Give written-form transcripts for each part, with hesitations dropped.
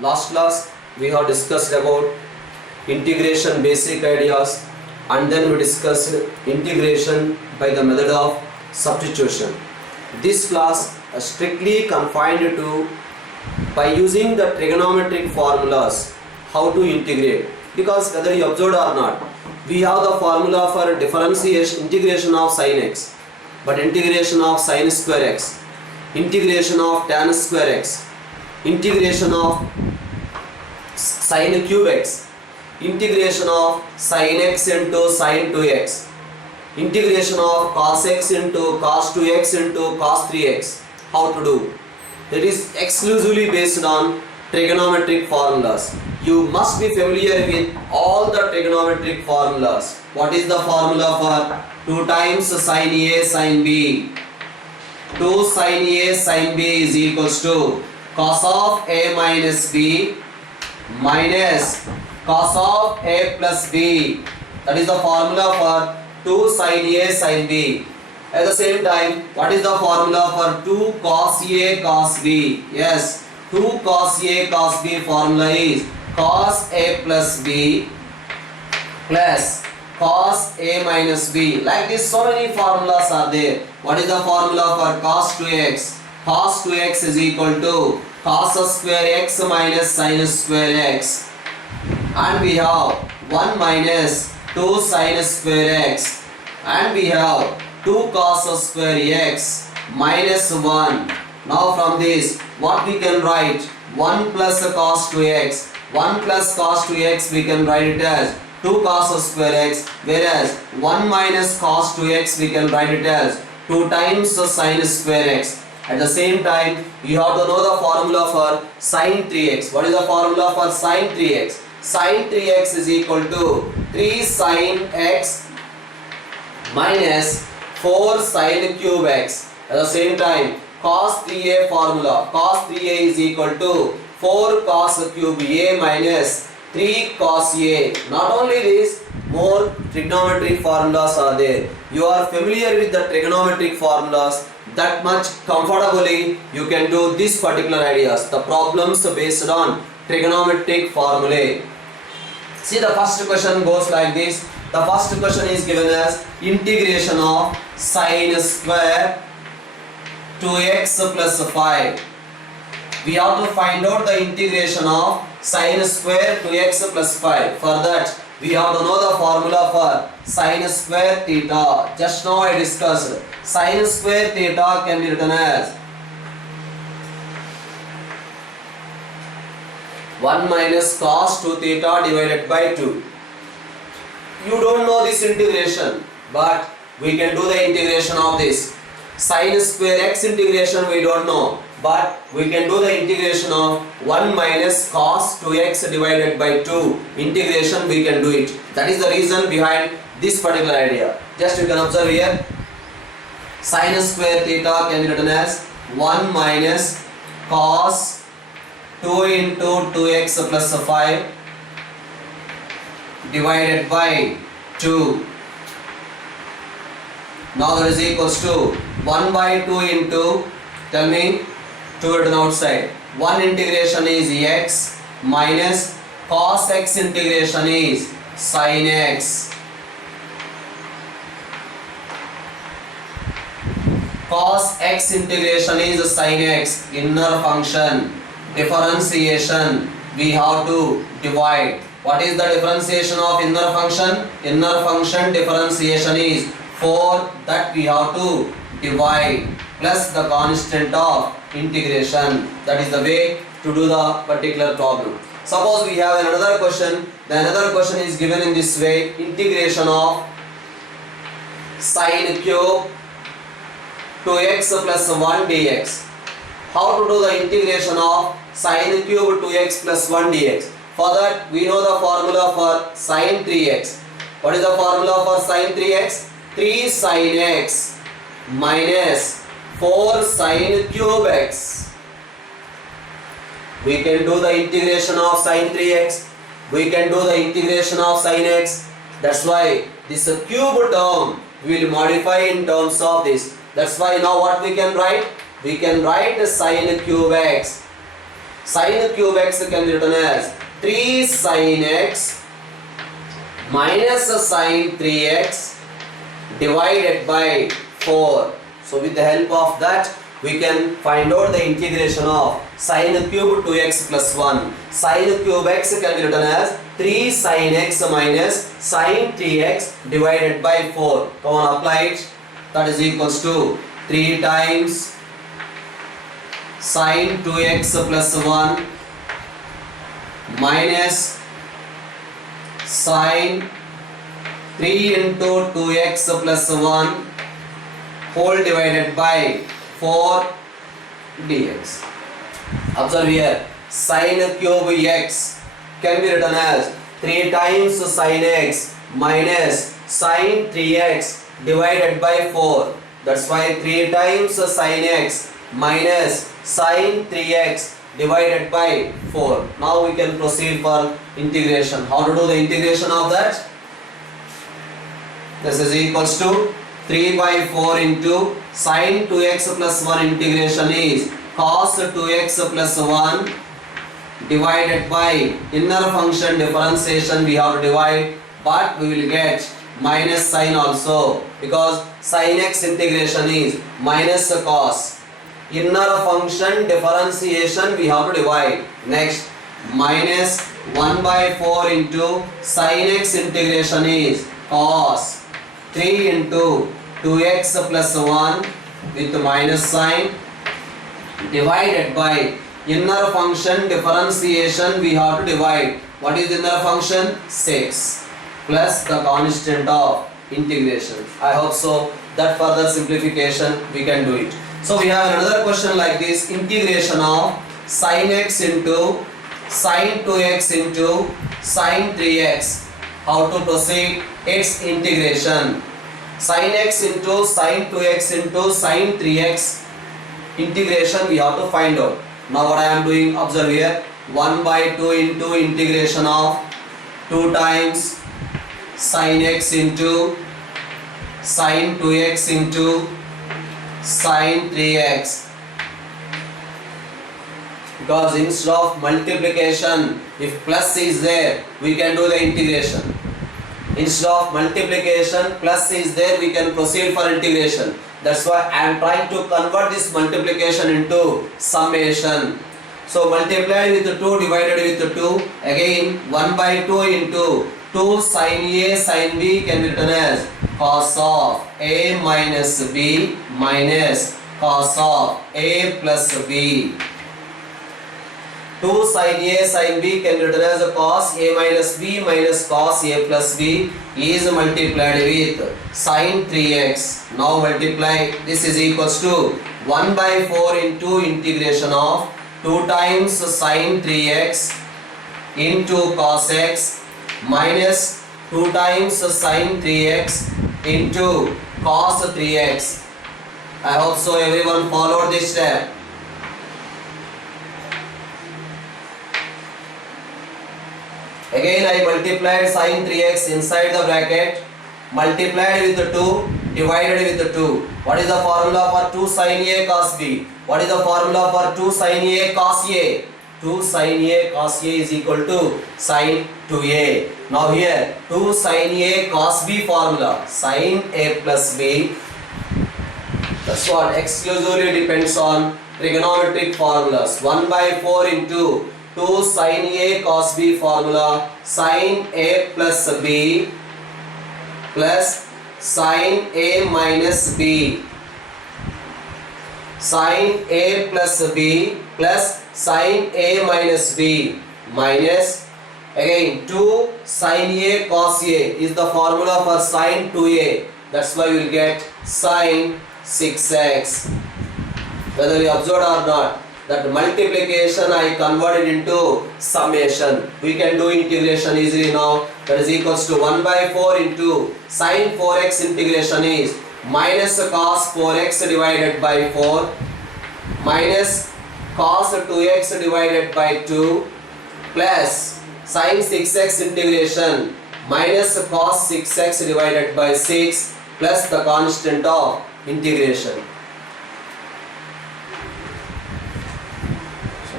Last class we have discussed about integration basic ideas, and then we discussed integration by the method of substitution. This class is strictly confined to by using the trigonometric formulas how to integrate, because whether you observed or not, we have the formula for differentiation integration of sin x, but integration of sin square x, integration of tan square x, integration of sin cube x, integration of sin x into sin 2x, integration of cos x into cos 2x into cos 3x. How to do? It is exclusively based on trigonometric formulas. You must be familiar with all the trigonometric formulas. What is the formula for 2 times sin A sin B? 2 sin A sin B is equals to cos of A minus B minus cos of A plus B. That is the formula for 2 sin A sin B. At the same time, what is the formula for 2 cos A cos B? Yes, 2 cos A cos B formula is cos A plus B plus cos A minus B. Like this, so many formulas are there. What is the formula for cos 2x? Cos 2x is equal to cos square x minus sin square x. And we have 1 minus 2 sin square x. And we have 2 cos square x minus 1. Now from this, what we can write? 1 plus cos 2x. 1 plus cos 2x we can write it as 2 cos square x, whereas 1 minus cos 2x we can write it as 2 times sin square x. At the same time, you have to know the formula for sin 3x. What is the formula for sin 3x? Sin 3x is equal to 3 sin x minus 4 sin cube x. At the same time, cos 3a formula. Cos 3a is equal to 4 cos cube a minus 3 cos a. Not only this, more trigonometric formulas are there. You are familiar with the trigonometric formulas, that much comfortably you can do these particular ideas, the problems based on trigonometric formulae. See, the first question goes like this. The first question is given as integration of sin square 2x plus 5. We have to find out the integration of sin square 2x plus 5. For that, we have to know the formula for sin square theta. Just now I discussed sin square theta can be written as 1 minus cos 2 theta divided by 2. You don't know this integration, but we can do the integration of this. Sin square x integration we don't know, but we can do the integration of 1 minus cos 2x divided by 2. Integration we can do it. That is the reason behind this particular idea. Just you can observe here. Sin square theta can be written as 1 minus cos 2 into 2x plus 5 divided by 2. Now that is equals to 1 by 2 into, tell me, 2 written outside. 1 integration is x minus cos x integration is sin x. Cos x integration is sin x. Inner function. Differentiation. We have to divide. What is the differentiation of inner function? Inner function differentiation is 4, that we have to divide plus the constant of integration. That is the way to do the particular problem. Suppose we have another question. The another question is given in this way. Integration of sin cube 2x plus 1 dx. How to do the integration of sin cube 2x plus 1 dx? For that, we know the formula for sin 3x. What is the formula for sin 3x? 3 sin x minus 4 sin cube x. We can do the integration of sin 3x. We can do the integration of sin x. That's why this cube term we will modify in terms of this. That's why now what we can write? We can write sin cube x. Sin cube x can be written as 3 sin x minus sin 3x divided by 4. So with the help of that we can find out the integration of sin cube 2x plus 1. Sin cube x can be written as 3 sin x minus sin 3x divided by 4. Come on, apply it. That is equals to 3 times sin 2x plus 1 minus sin 3 into 2x plus 1 whole divided by 4 dx. Observe here, sin cube x can be written as 3 times sin x minus sin 3x divided by 4. That's why 3 times sin x minus sin 3x divided by 4. Now we can proceed for integration. How to do the integration of that? This is equals to 3 by 4 into sin 2x plus 1 integration is cos 2x plus 1 divided by inner function differentiation we have to divide, but we will get minus sin also because sin x integration is minus cos. Inner function differentiation we have to divide. Next, minus 1 by 4 into sin x integration is cos 3 into 2x plus 1 with minus sign divided by inner function differentiation we have to divide. What is inner function? 6 plus the constant of integration. I hope so that further simplification we can do it. So we have another question like this: integration of sin x into sin 2x into sin 3x. How to proceed its integration? Sin x into sin 2x into sin 3x integration we have to find out. Now what I am doing, observe here, 1 by 2 into integration of 2 times sin x into sin 2x into sin 3x. Because instead of multiplication, if plus is there, we can do the integration. Instead of multiplication, plus is there, we can proceed for integration. That's why I am trying to convert this multiplication into summation. So multiplied with 2 divided with 2, again 1 by 2 into 2 sin A sin B can be written as cos of A minus B minus cos of A plus B. 2 sin A sin B can be written as cos A minus B minus cos A plus B is multiplied with sin 3x. Now multiply, this is equals to 1 by 4 into integration of 2 times sin 3x into cos x minus 2 times sin 3x into cos 3x. I hope so everyone followed this step. Again I multiplied sin 3x inside the bracket, multiplied with 2, divided with 2. What is the formula for 2 sin A cos B? What is the formula for 2 sin A cos A? 2 sin A cos A is equal to sin 2A. Now here 2 sin A cos B formula, sin A plus B. That's what exclusively depends on trigonometric formulas. 1 by 4 into 2 sin A cos B formula, sin A plus B plus sin A minus B, sin A plus B plus sin A minus B minus again 2 sin A cos A is the formula for sin 2A. That's why we will get sin 6x. Whether you observed or not, that multiplication I converted into summation. We can do integration easily now. That is equals to 1 by 4 into sin 4x integration is minus cos 4x divided by 4 minus cos 2x divided by 2 plus sin 6x integration minus cos 6x divided by 6 plus the constant of integration.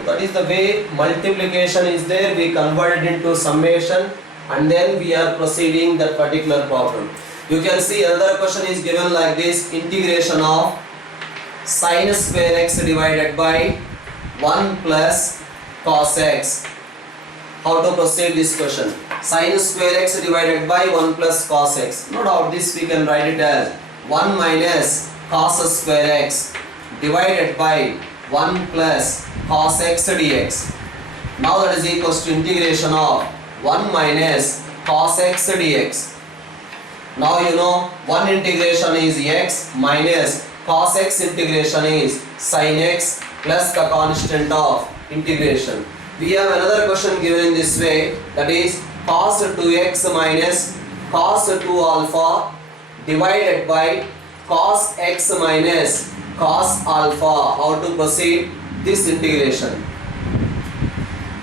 that is the way multiplication is there, we convert it into summation and then we are proceeding that particular problem. You can see another question is given like this, integration of sin square x divided by 1 plus cos x. How to proceed this question? Sin square x divided by 1 plus cos x. No doubt this we can write it as 1 minus cos square x divided by 1 plus cos x dx. Now that is equals to integration of 1 minus cos x dx. Now you know one integration is x minus cos x integration is sin x plus the constant of integration. We have another question given in this way, that is cos 2x minus cos 2 alpha divided by cos x minus cos alpha. How to proceed this integration?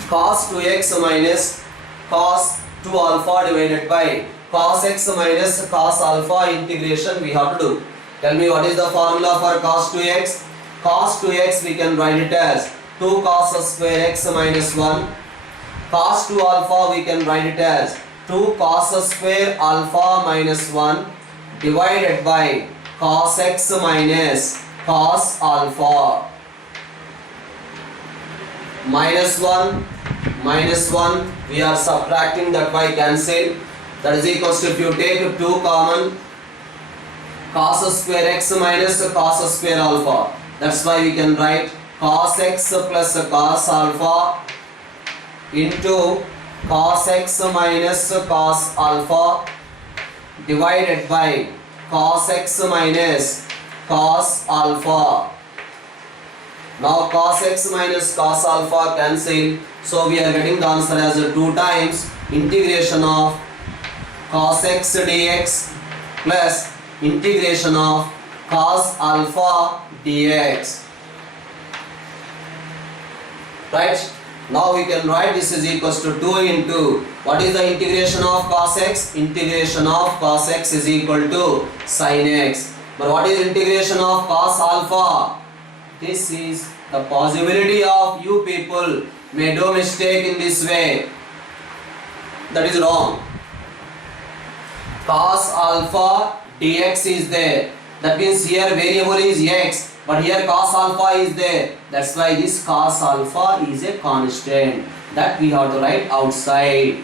Cos 2x minus cos 2 alpha divided by cos x minus cos alpha integration we have to do. Tell me what is the formula for cos 2x? Cos 2x we can write it as 2 cos square x minus 1. Cos 2 alpha we can write it as 2 cos square alpha minus 1 divided by cos x minus cos alpha. Minus 1 we are subtracting, that by cancel, that is equals to, if you take 2 common, cos square x minus cos square alpha, that's why we can write cos x plus cos alpha into cos x minus cos alpha divided by cos x minus cos alpha. Now cos x minus cos alpha cancel, so we are getting the answer as 2 times integration of cos x dx plus integration of cos alpha dx. Right? Now we can write this is equals to 2 into, what is the integration of cos x? Integration of cos x is equal to sin x. But what is integration of cos alpha? This is the possibility of you people may do mistake in this way. That is wrong. Cos alpha dx is there. That means here variable is x, but here cos alpha is there. That's why this cos alpha is a constant. That we have to write outside.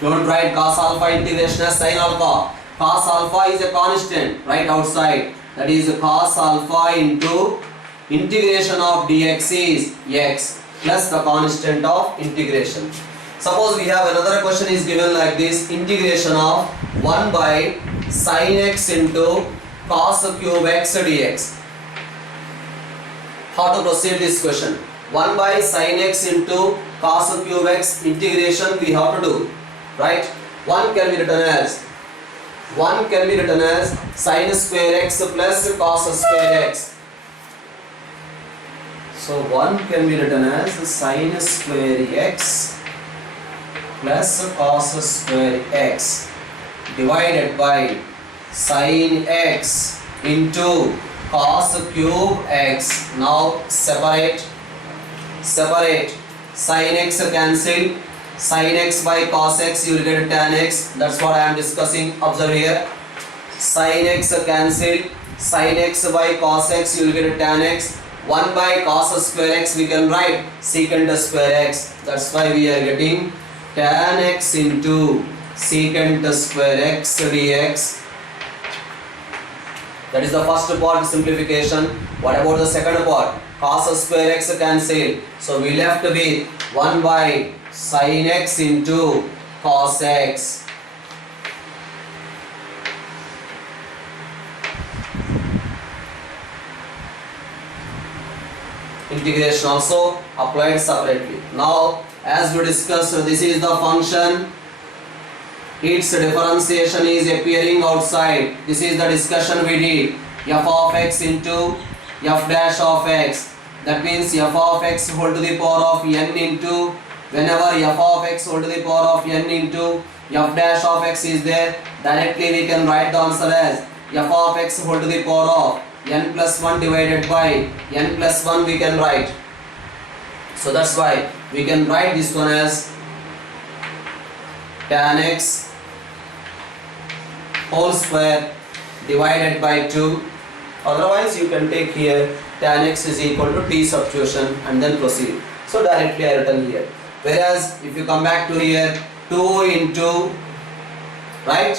Don't write cos alpha integration as sin alpha. Cos alpha is a constant. Write outside. That is cos alpha into integration of dx is x plus the constant of integration. Suppose we have another question is given like this, integration of 1 by sin x into cos cube x dx. How to proceed this question? 1 by sin x into cos cube x integration we have to do. Right? 1 can be written as sin square x plus cos square x. So 1 can be written as sin square x plus cos square x divided by sin x into cos cube x. Now separate sin x cancel, sin x by cos x you will get tan x. That's what I am discussing. Observe here, sin x cancel, sin x by cos x you will get tan x. 1 by cos square x we can write secant square x. That's why we are getting tan x into secant square x dx. That is the first part, simplification. What about the second part? Cos square x cancel. So we left with 1 by sin x into cos x. Integration also applied separately. Now as we discussed, this is the function, its differentiation is appearing outside. This is the discussion we did. F of x into f dash of x. That means f of x whole to the power of n into, whenever f of x whole to the power of n into f dash of x is there, directly we can write the answer as f of x whole to the power of n plus 1 divided by n plus 1 we can write. So that's why we can write this one as tan x whole square divided by 2. Otherwise you can take here tan x is equal to t substitution and then proceed. So directly I written here. Whereas if you come back to here, 2 into, right,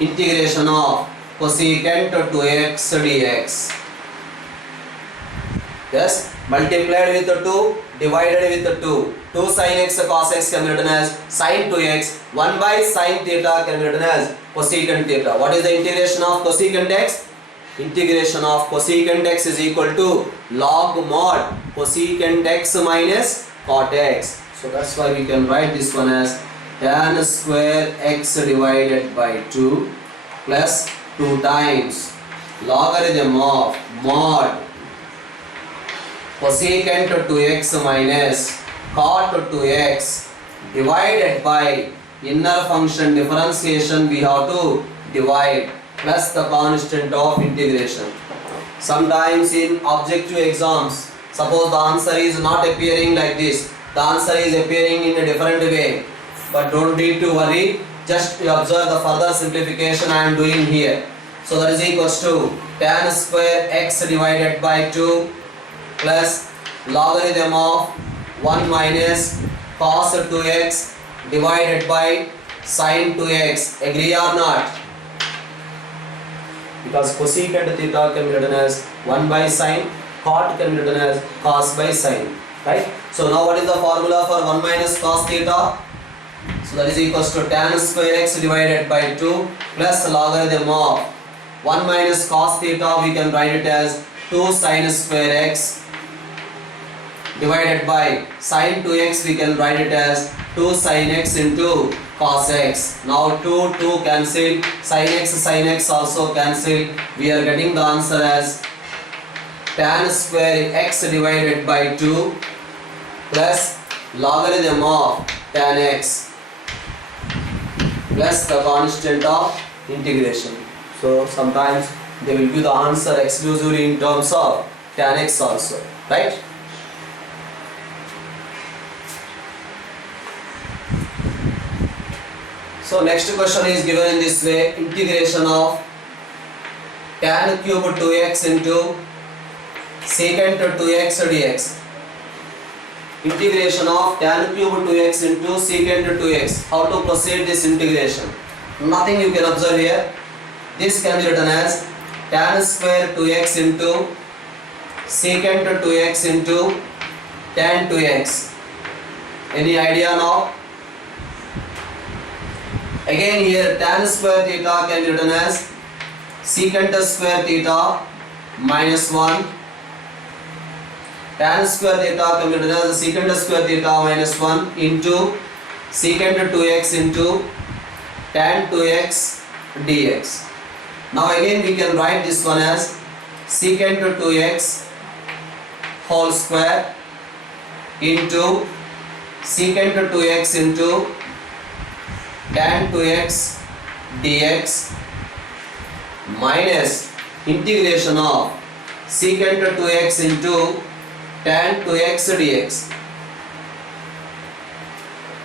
integration of cosecant to 2x dx. Yes, multiplied with the 2, divided with the 2. 2 sin x cos x can be written as sin 2x. 1 by sin theta can be written as cosecant theta. What is the integration of cosecant x? Integration of cosecant x is equal to log mod cosecant x minus cot x. So that's why we can write this one as tan square x divided by 2 plus 2 times logarithm of mod cosecant to 2x minus cot to 2x divided by inner function differentiation we have to divide plus the constant of integration. Sometimes in objective exams, suppose the answer is not appearing like this, the answer is appearing in a different way, but don't need to worry, just observe the further simplification I am doing here. So that is equals to tan square x divided by 2 plus logarithm of 1 minus cos 2x divided by sin 2x. Agree or not? Because cosecant theta can be written as 1 by sin, cot can be written as cos by sin, right? So now what is the formula for 1 minus cos theta? So that is equals to tan square x divided by 2 plus logarithm of 1 minus cos theta, we can write it as 2 sin square x divided by sin 2x, we can write it as 2 sin x into cos x. Now 2 cancel, sin x also cancel. We are getting the answer as tan square x divided by 2 plus logarithm of tan x plus the constant of integration. So sometimes they will give the answer exclusively in terms of tan x also, right? So next question is given in this way, integration of tan cube 2x into secant 2x dx. Integration of tan cube 2x into secant 2x. How to proceed this integration? Nothing you can observe here. This can be written as tan square 2x into secant 2x into tan 2x. Any idea now? Again here tan square theta can be written as secant square theta minus 1. Tan square theta can be written as secant square theta minus 1 into secant 2x into tan 2x dx. Now again we can write this one as secant 2x whole square into secant 2x into tan 2x dx minus integration of secant 2x into tan 2x dx.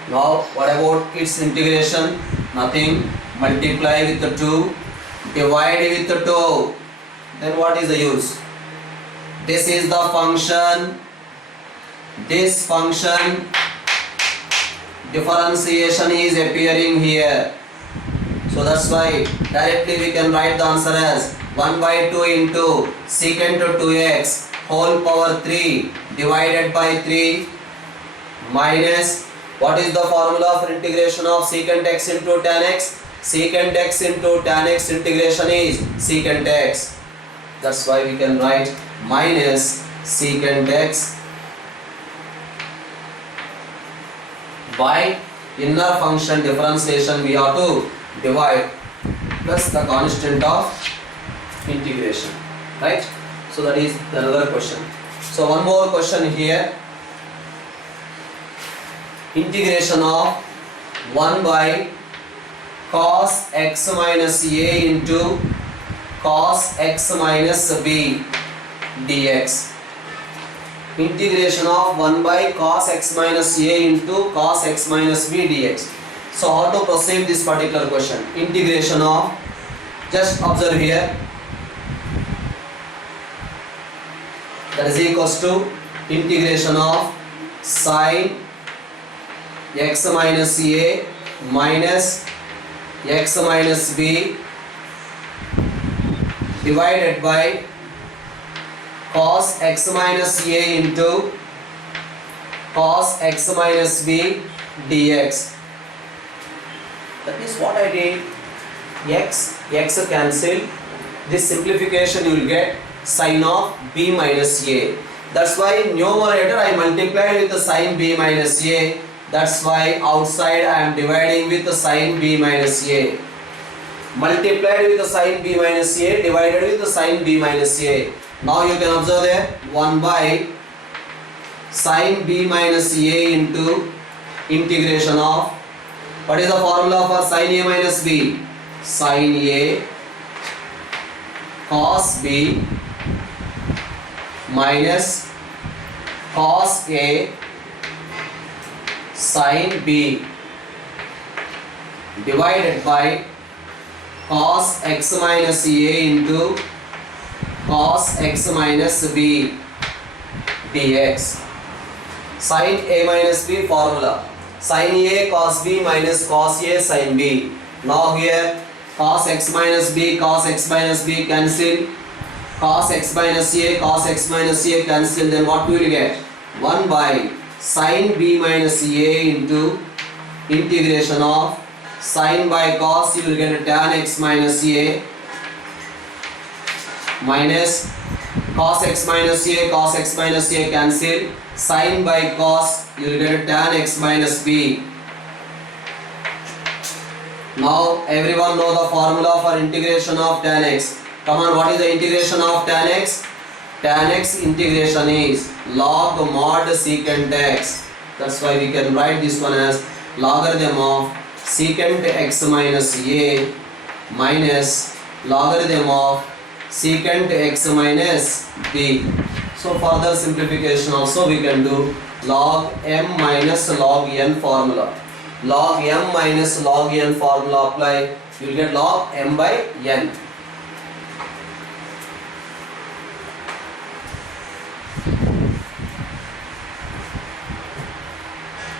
Now what about its integration? Nothing. Multiply with the 2, divide with the 2. Then what is the use? This is the function. This function differentiation is appearing here. So that's why directly we can write the answer as 1 by 2 into secant 2x whole power 3 divided by 3 minus, what is the formula for integration of secant x into tan x? Secant x into tan x integration is secant x. That's why we can write minus secant x by inner function differentiation we have to divide plus the constant of integration, right? So that is another question. So one more question here. Integration of 1 by cos x minus a into cos x minus b dx. integration of 1 by cos x minus a into cos x minus b dx. So how to proceed this particular question? Integration of, just observe here, that is equals to integration of sin x minus a minus x minus b divided by cos x minus a into cos x minus b dx. That is what I did. X cancel. This simplification you will get sin of b minus a. That's why numerator I multiplied with the sin b minus a. That's why outside I am dividing with the sin b minus a. Multiplied with the sin b minus a, divided with the sin b minus a. Now you can observe there 1 by sin b minus a into integration of, what is the formula for sin a minus b? Sin a cos b minus cos a sin b divided by cos x minus a into cos x minus b dx. Sin a minus b formula, sin a cos b minus cos a sin b. Now here cos x minus b cancel, cos x minus a cancel, then what we will get? 1 by sin b minus a into integration of sin by cos, you will get a tan x minus a minus cos x minus a cancel, sin by cos, you will get a tan x minus b. Now everyone know the formula for integration of tan x. Come on, what is the integration of tan x? Tan x integration is log mod secant x. That's why we can write this one as logarithm of secant x minus a minus logarithm of secant x minus b. So further simplification also we can do log m minus log n formula. Log m minus log n formula apply, you will get log m by n.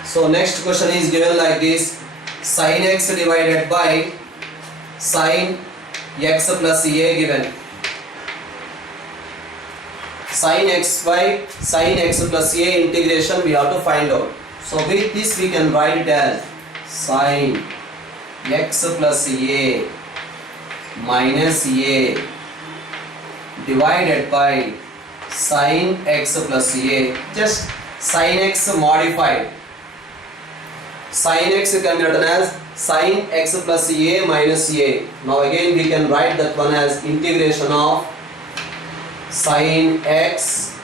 So next question is given like this: sin x divided by sin x plus a given. Sin x by sin x plus a integration we have to find out. So with this we can write it as sin x plus a minus a divided by sin x plus a. Just sin x modified. Sin x can be written as sin x plus a minus a. Now again we can write that one as integration of sin x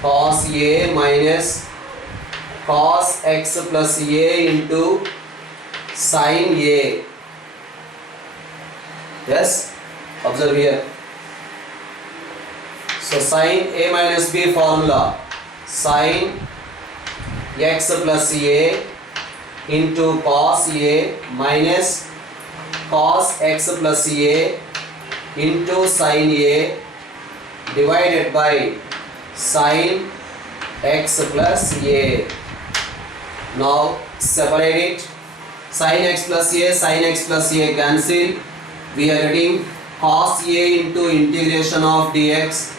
cos a minus cos x plus a into sin a. Yes, observe here. So sin a minus b formula, sin x plus a into cos a minus cos x plus a into sin a divided by sin x plus a. Now separate it. Sin x plus a cancel. We are getting cos a into integration of dx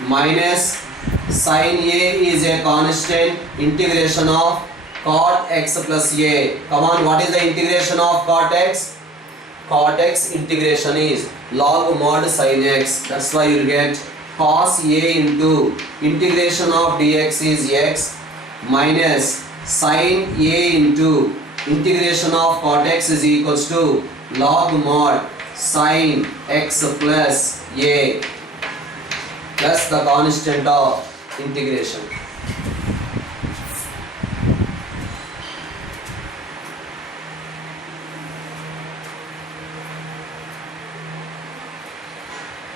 minus sin a is a constant, integration of cot x plus a. Come on, what is the integration of cot x? Cot x integration is log mod sin x. That's why you will get cos a into integration of dx is x minus sin a into integration of cot x is equals to log mod sin x plus a plus the constant of integration.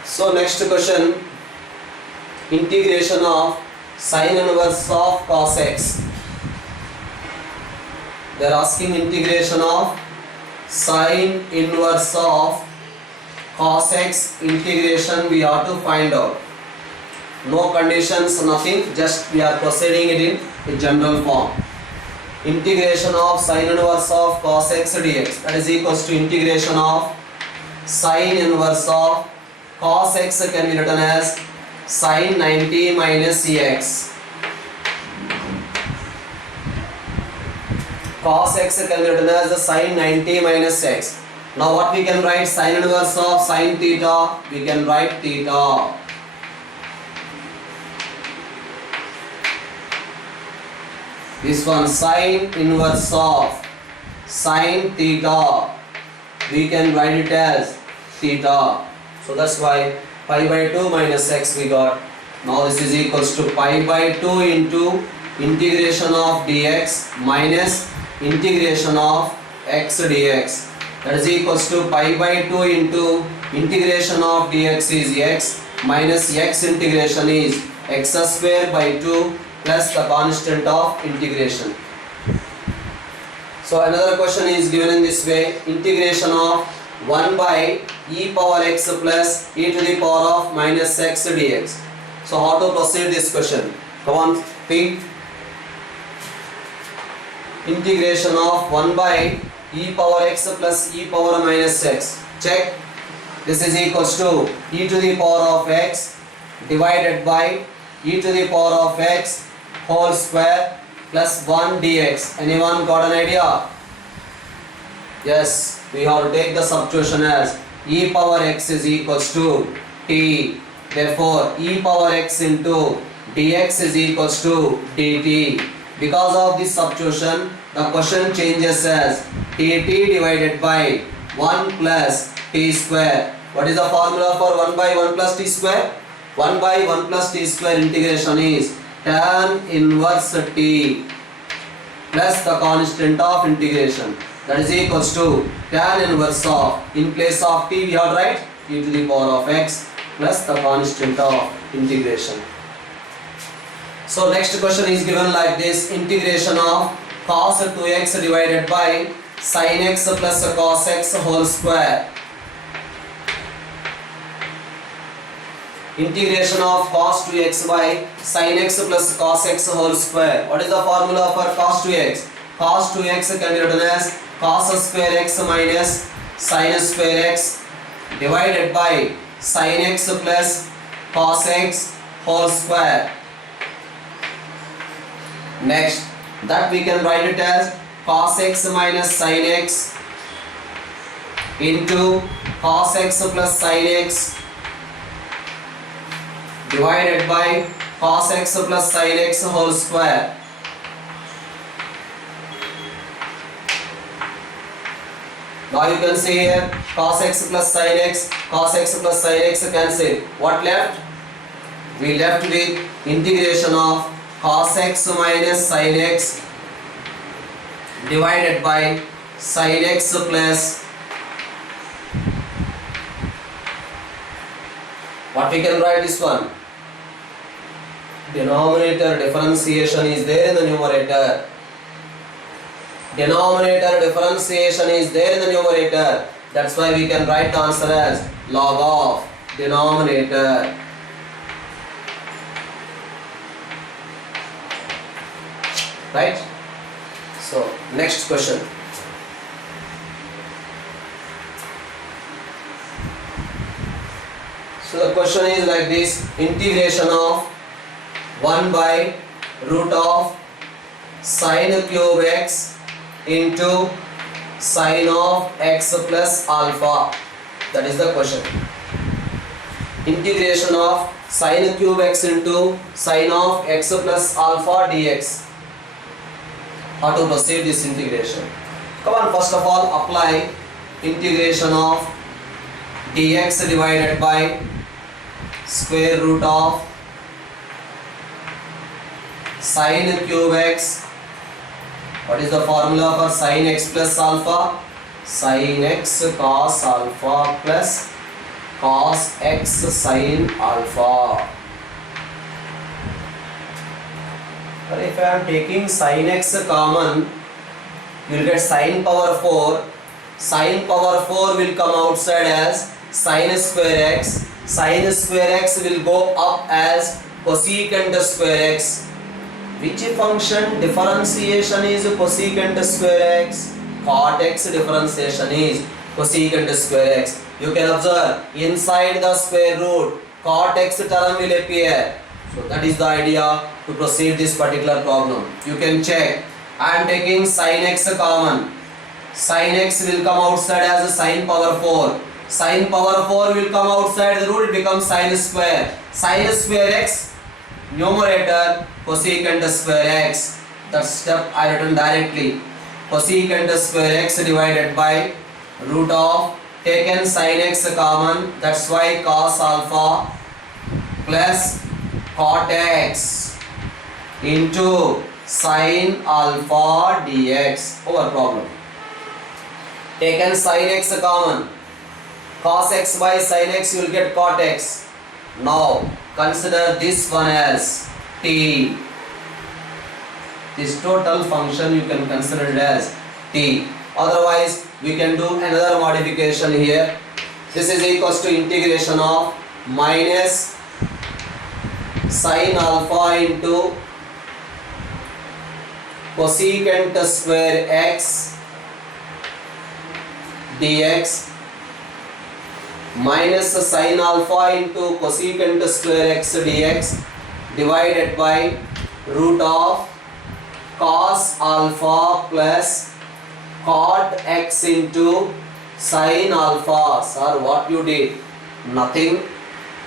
So next question, integration of sin inverse of cos x. They are asking integration of sin inverse of cos x integration we have to find out. No conditions, nothing, just we are proceeding it in a general form. Integration of sin inverse of cos x dx, that is equals to integration of sin inverse of cos x can be written as sin 90 minus x. Cos x can be written as the sin 90 minus x. Now what we can write? Sin inverse of sin theta, we can write theta. This one sin inverse of sin theta, we can write it as theta. So that's why pi by 2 minus x we got. Now this is equals to pi by 2 into integration of dx minus integration of x dx. That is equals to pi by 2 into integration of dx is x minus x integration is x square by 2 plus the constant of integration. So another question is given in this way, integration of 1 by e power x plus e to the power of minus x dx. So how to proceed this question? Come on, think. Integration of 1 by e power x plus e power minus x. Check. This is equals to e to the power of x divided by e to the power of x whole square plus 1 dx. Anyone got an idea? Yes, we have to take the substitution as e power x is equals to t. Therefore, e power x into dx is equals to dt. Because of this substitution, the question changes as dt divided by 1 plus t square. What is the formula for 1 by 1 plus t square? 1 by 1 plus t square integration is tan inverse t plus the constant of integration. That is equals to tan inverse of, in place of t we have to write e to the power of x plus the constant of integration. So next question is given like this, integration of cos 2x divided by sin x plus cos x whole square. Integration of cos 2x by sin x plus cos x whole square. What is the formula for cos 2x? Cos 2x can be written as cos square x minus sin square x divided by sin x plus cos x whole square. Next, that we can write it as cos x minus sin x into cos x plus sin x divided by cos x plus sin x whole square. Now you can see here cos x plus sin x cancel. What left? We left with integration of cos x minus sin x divided by sin x plus, what we can write this one? Denominator differentiation is there in the numerator. Denominator differentiation is there in the numerator. That's why we can write the answer as log of denominator. Right? So next question. So the question is like this, integration of 1 by root of sin cube x into sin of x plus alpha. That is the question. Integration of sin cube x into sin of x plus alpha dx. How to proceed this integration? Come on, first of all apply integration of dx divided by square root of sin cube x. What is the formula for sin x plus alpha? Sin x cos alpha plus cos x sin alpha. But if I am taking sin x common, you will get sin power 4. Sin power 4 will come outside as sin square x. Sin square x will go up as cosecant square x. Which function differentiation is cosecant square x? Cot x differentiation is cosecant square x. You can observe inside the square root cot x term will appear. So that is the idea to proceed this particular problem. You can check. I am taking sin x common. Sin x will come outside as sin power 4. Sin power 4 will come outside the root, it becomes sin square. Sin square x, numerator cosecant square x. That step I written directly. Cosecant square x divided by root of, taken sin x common, that's why cos alpha plus cot x into sin alpha dx over problem. Taken sin x common, cos x by sin x, you will get cot x. Now consider this one as t. This total function you can consider it as t. Otherwise we can do another modification here. This is equals to integration of minus sin alpha into cosecant square x dx minus sin alpha into cosecant square x dx divided by root of cos alpha plus cot x into sin alpha. Sir, what you did? Nothing.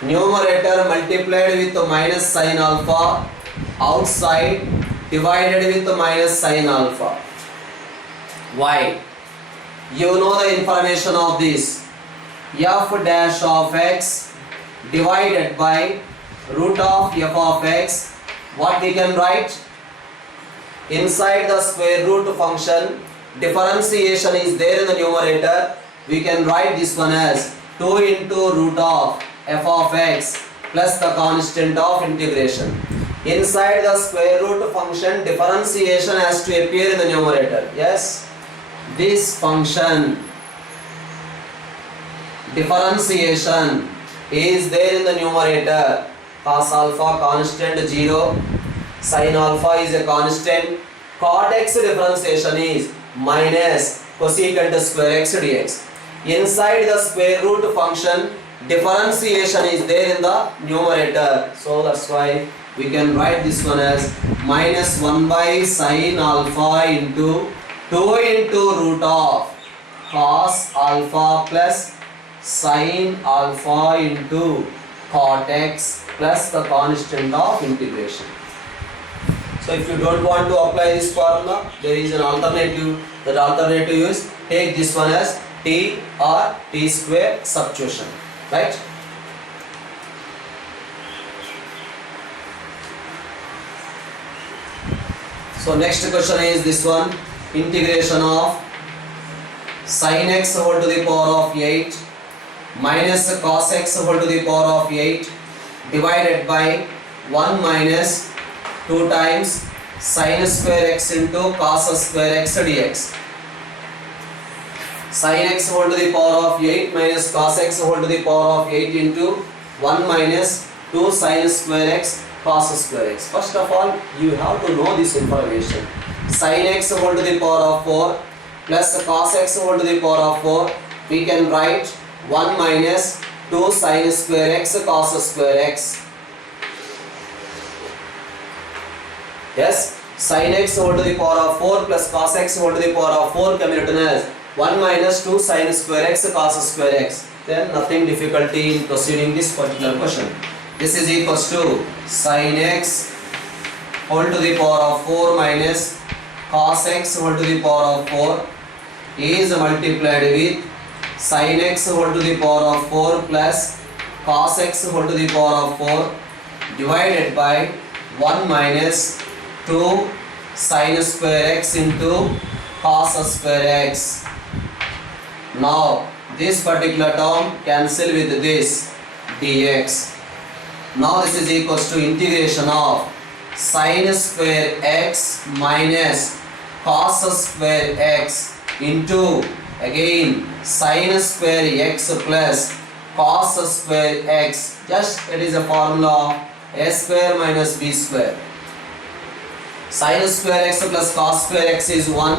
Numerator multiplied with minus sin alpha, outside divided with minus sin alpha. Why? You know the information of this. F dash of x divided by root of f of x. What we can write? Inside the square root function, differentiation is there in the numerator. We can write this one as 2 into root of f of x plus the constant of integration. Inside the square root function, differentiation has to appear in the numerator. Yes, this function differentiation is there in the numerator. Cos alpha constant 0, sin alpha is a constant, cot x differentiation is minus cosecant square x dx. Inside the square root function, differentiation is there in the numerator. So that's why we can write this one as minus 1 by sin alpha into 2 into root of cos alpha plus sin alpha into cot x plus the constant of integration. So if you don't want to apply this formula, there is an alternative. That alternative is take this one as t or t square substitution, right? So next question is this one, integration of sin x whole to the power of 8 minus cos x whole to the power of 8 divided by 1 minus 2 times sin square x into cos square x dx. Sin x whole to the power of 8 minus cos x whole to the power of 8 into 1 minus 2 sin square x cos square x. First of all, you have to know this information. Sin x whole to the power of 4 plus cos x whole to the power of 4. We can write 1 minus 2 sin square x cos square x. Yes, sin x whole to the power of 4 plus cos x whole to the power of 4 can be written as 1 minus 2 sin square x cos square x. Then nothing difficulty in proceeding this particular question. This is equals to sin x whole to the power of 4 minus cos x whole to the power of 4 is multiplied with sin x whole to the power of 4 plus cos x whole to the power of 4 divided by 1 minus 2 sin square x into cos square x. Now this particular term cancel with this dx. Now this is equals to integration of sin square x minus cos square x into again sin square x plus cos square x. Just it is a formula of a square minus b square. Sin square x plus cos square x is 1.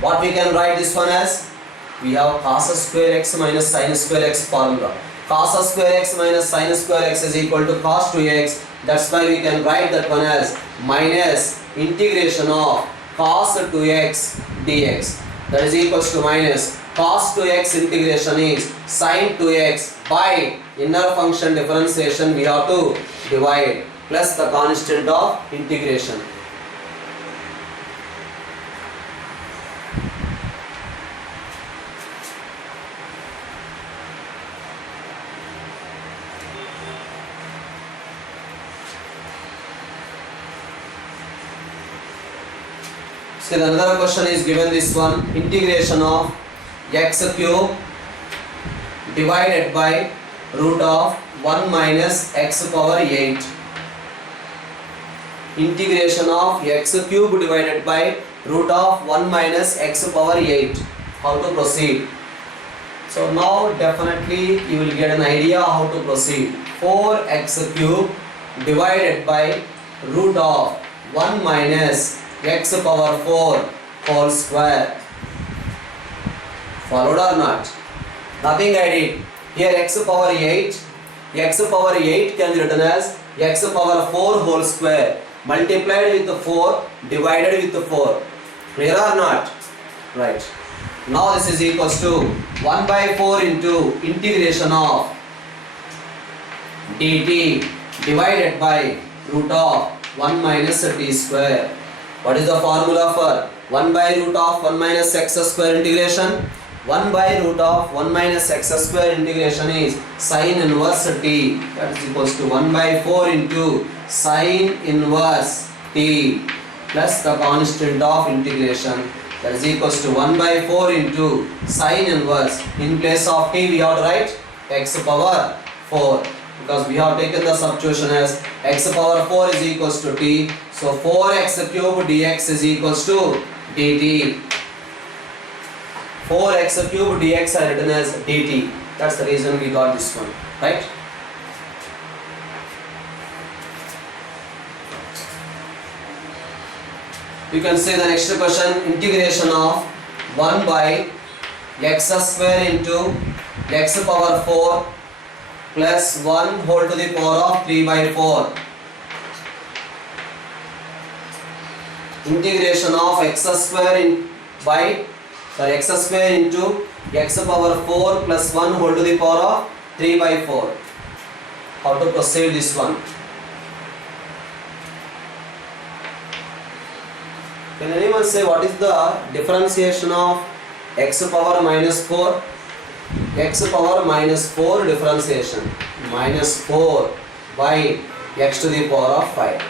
What we can write this one as? We have cos square x minus sin square x formula. Cos square x minus sin square x is equal to cos 2x. That's why we can write that one as minus integration of cos 2x dx. That is equals to minus cos 2x integration is sin 2x by inner function differentiation we have to divide plus the constant of integration. So another question is given, this one, integration of x cube divided by root of 1 minus x power 8. Integration of x cube divided by root of 1 minus x power 8. How to proceed? So now definitely you will get an idea how to proceed. 4x cube divided by root of 1 minus x power 4 whole square. Followed or not? Nothing I did. Here x power 8 can be written as x power 4 whole square multiplied with the 4 divided with the 4. Clear or not? Right. Now this is equals to 1 by 4 into integration of dt divided by root of 1 minus t square. What is the formula for 1 by root of 1 minus x square integration? 1 by root of 1 minus x square integration is sin inverse t. That is equals to 1 by 4 into sin inverse t plus the constant of integration. That is equals to 1 by 4 into sin inverse. In place of t we have to write x power 4. Because we have taken the substitution as x power 4 is equals to t. So 4x cube dx is equals to dt. 4x cube dx are written as dt. That's the reason we got this one. Right? You can say the next question, integration of 1 by x square into x power 4 plus 1 whole to the power of 3 by 4. Integration of x square x square into x power 4 plus 1 whole to the power of 3 by 4. How to proceed this one? Can anyone say what is the differentiation of x power minus 4? X power minus 4 differentiation, minus 4 by x to the power of 5.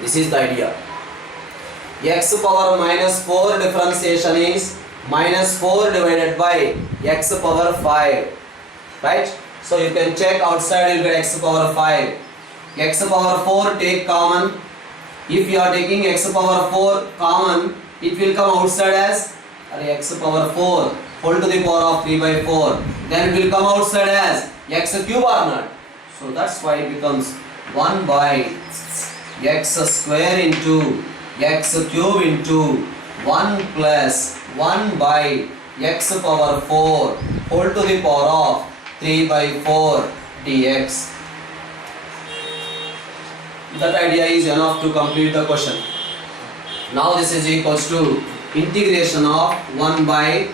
This is the idea. X power minus 4 differentiation is minus 4 divided by x power 5. Right? So you can check outside, you will get x power 5. X power 4 take common. If you are taking x power 4 common, it will come outside as x power 4 whole to the power of 3 by 4. Then it will come outside as x cube or not. So that's why it becomes 1 by x square into x cube into 1 plus 1 by x power 4 whole to the power of 3 by 4 dx. That idea is enough to complete the question. Now this is equals to integration of 1 by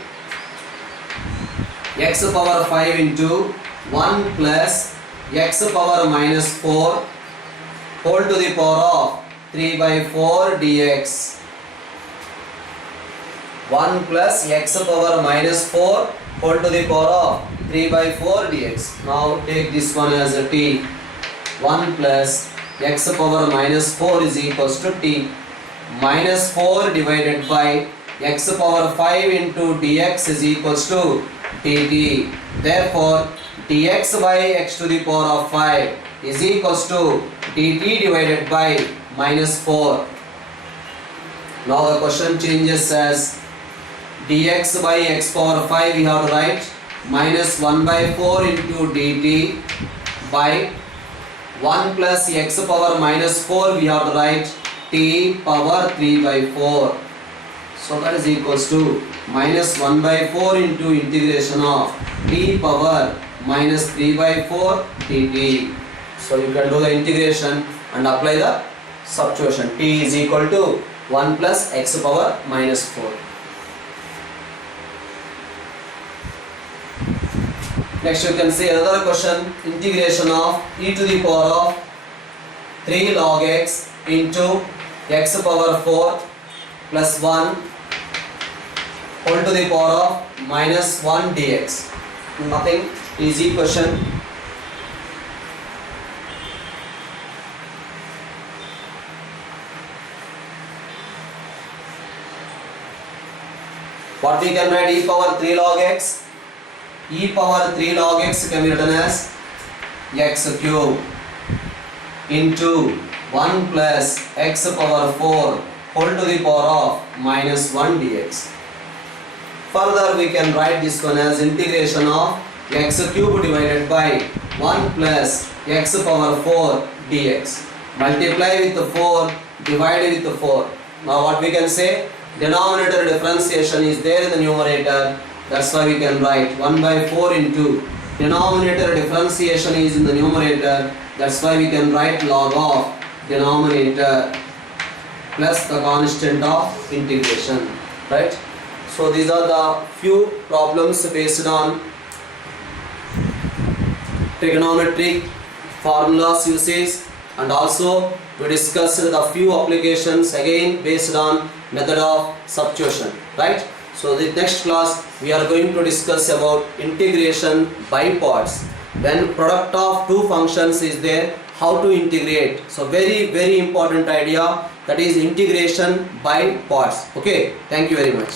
x power 5 into 1 plus x power minus 4 whole to the power of 3 by 4 dx. 1 plus x power minus 4 whole to the power of 3 by 4 dx. Now take this one as a t. 1 plus x power minus 4 is equals to t. Minus 4 divided by x power 5 into dx is equals to dt. Therefore dx by x to the power of 5 is equals to dt divided by minus 4. Now the question changes as dx by x power 5 we have to write minus 1 by 4 into dt by 1 plus x power minus 4 we have to write t power 3 by 4. So that is equals to minus 1 by 4 into integration of t power minus 3 by 4 dt. So you can do the integration and apply the substitution. T is equal to 1 plus x power minus 4. Next you can see another question, integration of e to the power of 3 log x into x power 4 plus 1 whole to the power of minus 1 dx. Nothing, easy question. What we can write, e power 3 log x. E power 3 log x can be written as x cube into 1 plus x power 4 whole to the power of minus 1 dx. Further we can write this one as integration of x cube divided by 1 plus x power 4 dx. Multiply with the 4, divide with the 4. Now what we can say, denominator differentiation is there in the numerator. That's why we can write 1 by 4 into denominator differentiation is in the numerator. That's why we can write log of denominator plus the constant of integration. Right? So these are the few problems based on trigonometric formulas uses, and also we discussed the few applications again based on method of substitution. Right? So the next class we are going to discuss about integration by parts. When product of two functions is there, how to integrate. So very important idea, that is integration by parts. Okay, thank you very much.